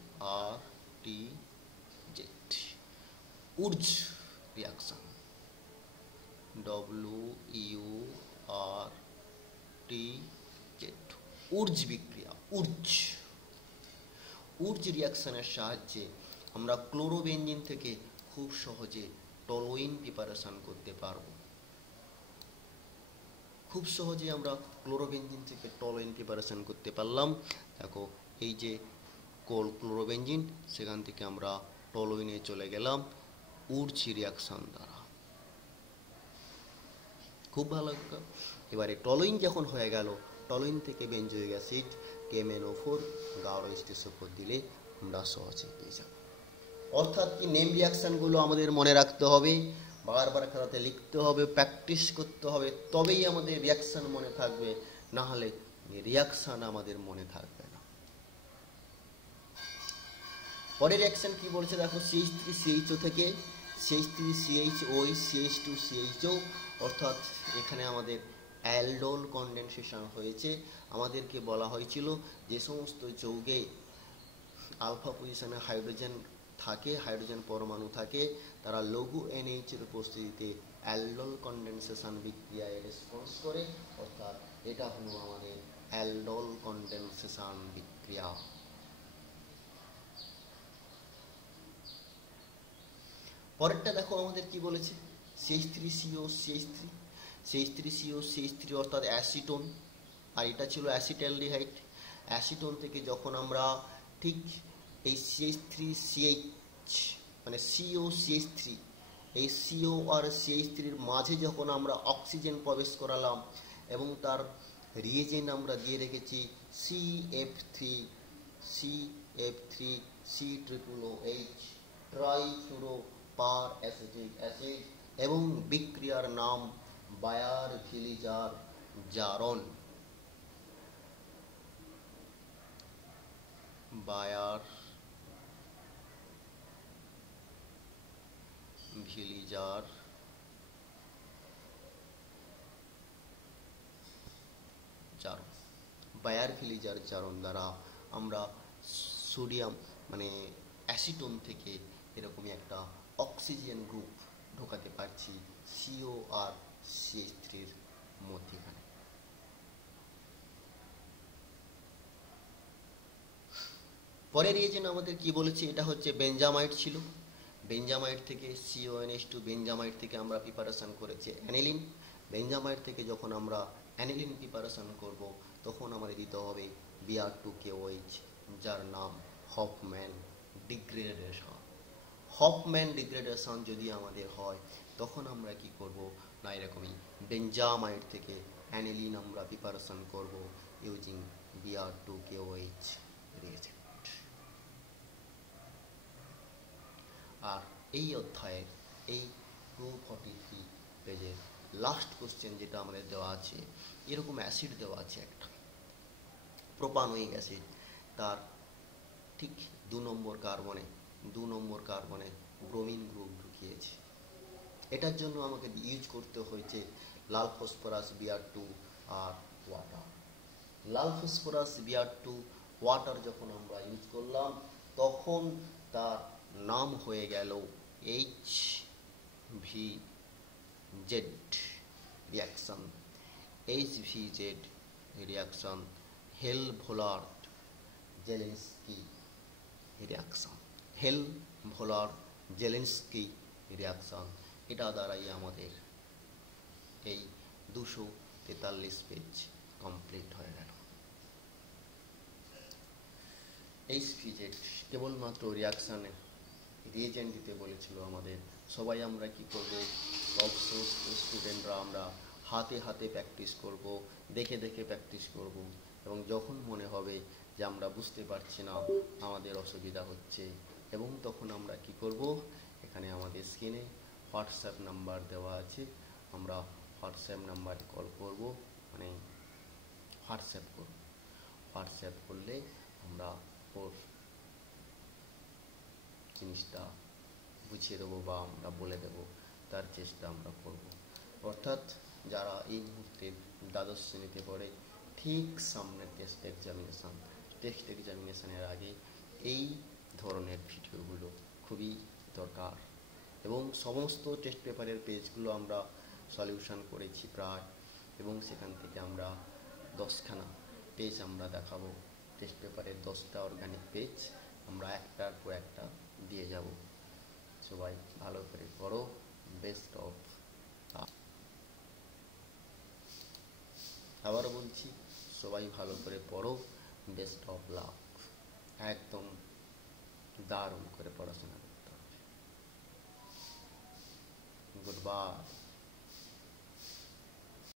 উর্জ রিয়াকশন, WURTZ, উর্জ বিক্রিয়া। উর্জ রিয়াকশনের সাহায্যে আমরা ক্লোরোবেনজিন থেকে খুব সহজে টলুইন প্রিপারেশন করতে পারব। খুব সহজে আমরা ক্লোরোবেনজিন থেকে টলুইন প্রিপারেশন করতে পারলাম। দেখো এই যে ক্লোরোবেনজিন, সেখান থেকে আমরা টলুইনে চলে গেলাম উর্জ রিয়াকশন দ্বারা। খুব ভালো। এবারে টলুইন যখন হয়ে গেল, টলুইন থেকে বেঞ্জোইক অ্যাসিড KMnO4 গাঢ় H2SO4 দিলে আমরা সহজে পেয়ে যাব। অর্থাৎ কি নেম রিয়াকশানগুলো আমাদের মনে রাখতে হবে, বারবার খাতাতে লিখতে হবে, প্র্যাকটিস করতে হবে, তবেই আমাদের রিয়াকশান মনে থাকবে, না হলে রিয়াকশান আমাদের মনে থাকবে না। পরের রিয়াকশান কি বলছে দেখো, CH3CHO থেকে CH3CHOH CH2CHO, অর্থাৎ এখানে আমাদের অ্যালডোল কনডেনসেশন হয়েছে। আমাদেরকে বলা হয়েছিল যে সমস্ত যৌগে আলফা পজিশনে হাইড্রোজেন থাকে, হাইড্রোজেন পরমাণু থাকে, তারা লঘু NH এর উপস্থিতিতে অ্যালডোল কন্ডেনসেশন বিক্রিয়ায় রেসপন্স করে, অর্থাৎ এটা হলো আমাদের অ্যালডোল কন্ডেনসেশন বিক্রিয়া। পরেরটা দেখো আমাদের কি বলেছে, CH3CO CH3 অর্থাৎ অ্যাসিটোন, আর এটা ছিল অ্যাসিটালডিহাইড। অ্যাসিটোন থেকে যখন আমরা ঠিক এই CH3CH মানে COCH3, এই CO আর CH3-র মাঝে যখন আমরা অক্সিজেন প্রবেশ করালাম এবং তার রিয়েজেন্ট আমরা দিয়ে রেখেছি CF3COOH ট্রাইফ্লুরোপার অ্যাসিটিক অ্যাসিড, এবং বিক্রিয়ার নাম বায়ার-ভিলিজার জারণ। বায়ার-ভিলিজার জারণ, বায়ার-ভিলিজার জারণ দ্বারা আমরা সোডিয়াম মানে অ্যাসিটোন থেকে এরকমই একটা অক্সিজেন গ্রুপ ঢোকাতে পারছি CO আর CH3-র মধ্যেখানে। পরের রিয়েজেন্ট আমাদের কি বলেছে, এটা হচ্ছে বেঞ্জামাইড ছিল। বেঞ্জামাইড থেকে CONH2 বেঞ্জামাইড থেকে আমরা প্রিপারেশন করেছি অ্যানিলিন। বেঞ্জামাইড থেকে যখন আমরা অ্যানিলিন প্রিপারেশন করব তখন আমাদের দিতে হবে Br2KOH, যার নাম হফম্যান ডিগ্রেডেশন। হফম্যান ডিগ্রেডেশন যদি আমাদের হয় তখন আমরা কি করব না, এরকমই বেঞ্জামাইড থেকে অ্যানিলিন আমরা প্রিপারেশন করব ইউজিং Br2KOH রিয়েজেন্ট। আর এই অধ্যায়ের এই 243 পেজের লাস্ট কোশ্চেন যেটা আমাদের দেওয়া আছে, এরকম অ্যাসিড দেওয়া আছে একটা প্রোপানোয়িক অ্যাসিড, তার ঠিক 2 নম্বর কার্বনে ব্রোমিন গ্রুপ ঢুকিয়েছে। এটার জন্য আমাকে ইউজ করতে হয়েছে লাল ফসফরাস Br2 আর ওয়াটার। লাল ফসফরাস Br2 ওয়াটার যখন আমরা ইউজ করলাম তখন তার নাম হয়ে গেল HVZ reaction. HVZ reaction Hell Volhard Zelinsky reaction, Hell Volhard Zelinsky reaction. এটা দ্বারাই আমাদের এই 243 পেজ কমপ্লিট হয়ে গেল। HVZ কেবলমাত্র রিয়াকশানে রিয়েজেন্ট দিতে বলেছিল আমাদের। সবাই আমরা কি করব, সব স্টুডেন্টরা আমরা হাতে হাতে প্র্যাকটিস করব, দেখে দেখে প্র্যাকটিস করব, এবং যখন মনে হবে যে আমরা বুঝতে পারছি না, আমাদের অসুবিধা হচ্ছে, এবং তখন আমরা কি করব, এখানে আমাদের স্ক্রিনে হোয়াটসঅ্যাপ নাম্বার দেওয়া আছে, আমরা হোয়াটসঅ্যাপ নাম্বারে কল করব, মানে হোয়াটসঅ্যাপ করলে আমরা ওর জিনিসটা বুঝিয়ে দেবো বা আমরা বলে দেবো, তার চেষ্টা আমরা করব। অর্থাৎ যারা এই মুহূর্তে দ্বাদশ শ্রেণীতে পড়ে, ঠিক সামনের টেস্ট এক্সামিনেশনের আগে এই ধরনের ভিডিওগুলো খুবই দরকার। এবং সমস্ত টেস্ট পেপারের পেজগুলো আমরা সলিউশন করেছি প্রায়, এবং সেখান থেকে আমরা 10খানা পেজ আমরা দেখাবো। টেস্ট পেপারের 10টা অর্গানিক পেজ আমরা একটার পর একটা দিয়ে যাব। সবাই ভালো করে পড়ো, বেস্ট অফ। আবারও বলছি, সবাই ভালো করে পড়ো, বেস্ট অফ লাক। একদম দারুণ করে পড়াশোনা করতে হবে। Good bye.